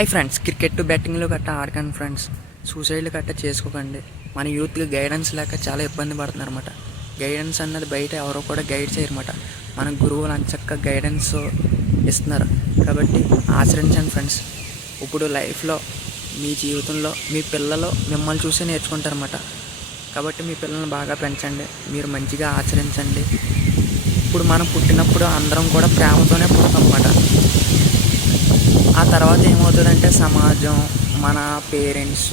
Hi friends, cricket బ్యాటింగ్లో గట్టా ఆడకండి friends. సూసైడ్లు గట్టా చేసుకోకండి. మన యూత్కి గైడెన్స్ లేక చాలా ఇబ్బంది పడుతున్నారు అనమాట. గైడెన్స్ అన్నది బయట ఎవరో కూడా గైడ్ చేయరన్నమాట. మన గురువులు అంచక్క గైడెన్స్ ఇస్తున్నారు కాబట్టి ఆచరించండి ఫ్రెండ్స్. ఇప్పుడు లైఫ్లో మీ జీవితంలో మీ పిల్లలు మిమ్మల్ని చూసి నేర్చుకుంటారన్నమాట. కాబట్టి మీ పిల్లల్ని బాగా పెంచండి, మీరు మంచిగా ఆచరించండి. ఇప్పుడు మనం పుట్టినప్పుడు అందరం కూడా ప్రేమతోనే పుడతాం అన్నమాట. ఆ తర్వాత ఏమవుతుందంటే సమాజం, మన పేరెంట్స్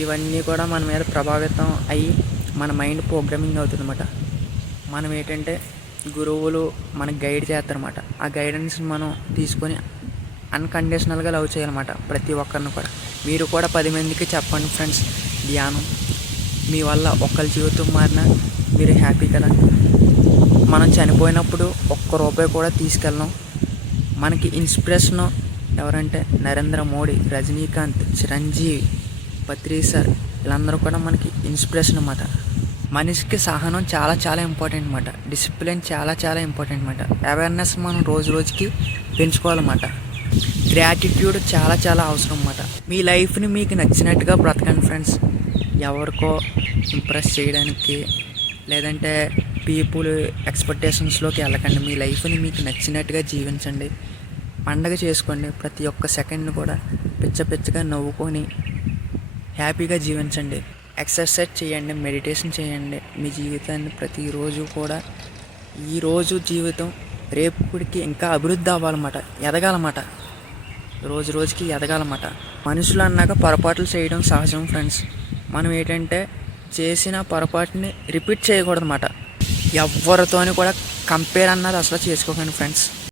ఇవన్నీ కూడా మన మీద ప్రభావితం అయ్యి మన మైండ్ ప్రోగ్రామింగ్ అవుతుంది అన్నమాట. మనం ఏంటంటే గురువులు మనకు గైడ్ చేస్తారన్నమాట. ఆ గైడెన్స్ మనం తీసుకొని అన్కండిషనల్గా లవ్ చేయాలన్నమాట ప్రతి ఒక్కరిని కూడా. మీరు కూడా 10 మందికి చెప్పండి ఫ్రెండ్స్ ధ్యానం. మీ వల్ల ఒక్కరి జీవితం మారినా మీరు హ్యాపీ కదా. మనం చనిపోయినప్పుడు ఒక్క రూపాయి కూడా తీసుకెళ్ళాం. మనకి ఇన్స్పిరేషను ఎవరంటే నరేంద్ర మోడీ, రజనీకాంత్, చిరంజీవి, బద్రీ సార్, వీళ్ళందరూ కూడా మనకి ఇన్స్పిరేషన్ అన్నమాట. మనిషికి సహనం చాలా చాలా ఇంపార్టెంట్ అన్నమాట. డిసిప్లిన్ చాలా చాలా ఇంపార్టెంట్ అన్నమాట. అవేర్నెస్ మనం రోజు రోజుకి పెంచుకోవాలన్నమాట. గ్రాటిట్యూడ్ చాలా చాలా అవసరం అన్నమాట. మీ లైఫ్ని మీకు నచ్చినట్టుగా బ్రతకండి ఫ్రెండ్స్. ఎవరికో ఇంప్రెస్ చేయడానికి లేదంటే పీపుల్ ఎక్స్పెక్టేషన్స్లోకి వెళ్ళకండి. మీ లైఫ్ని మీకు నచ్చినట్టుగా జీవించండి. పండగ చేసుకోండి. ప్రతి ఒక్క సెకండ్ని కూడా పిచ్చగా నవ్వుకొని హ్యాపీగా జీవించండి. ఎక్సర్సైజ్ చేయండి, మెడిటేషన్ చేయండి. మీ జీవితాన్ని ప్రతిరోజు కూడా ఈరోజు జీవితం రేపుడికి ఇంకా అభివృద్ధి అవ్వాలన్నమాట, ఎదగాలన్నమాట. రోజు రోజుకి ఎదగాలన్నమాట. మనుషులు అన్నాక పొరపాట్లు చేయడం సహజం ఫ్రెండ్స్. మనం ఏంటంటే చేసిన పొరపాటుని రిపీట్ చేయకూడదన్నమాట. ఎవరితోని కూడా కంపేర్ అన్నది అసలు చేసుకోకండి ఫ్రెండ్స్.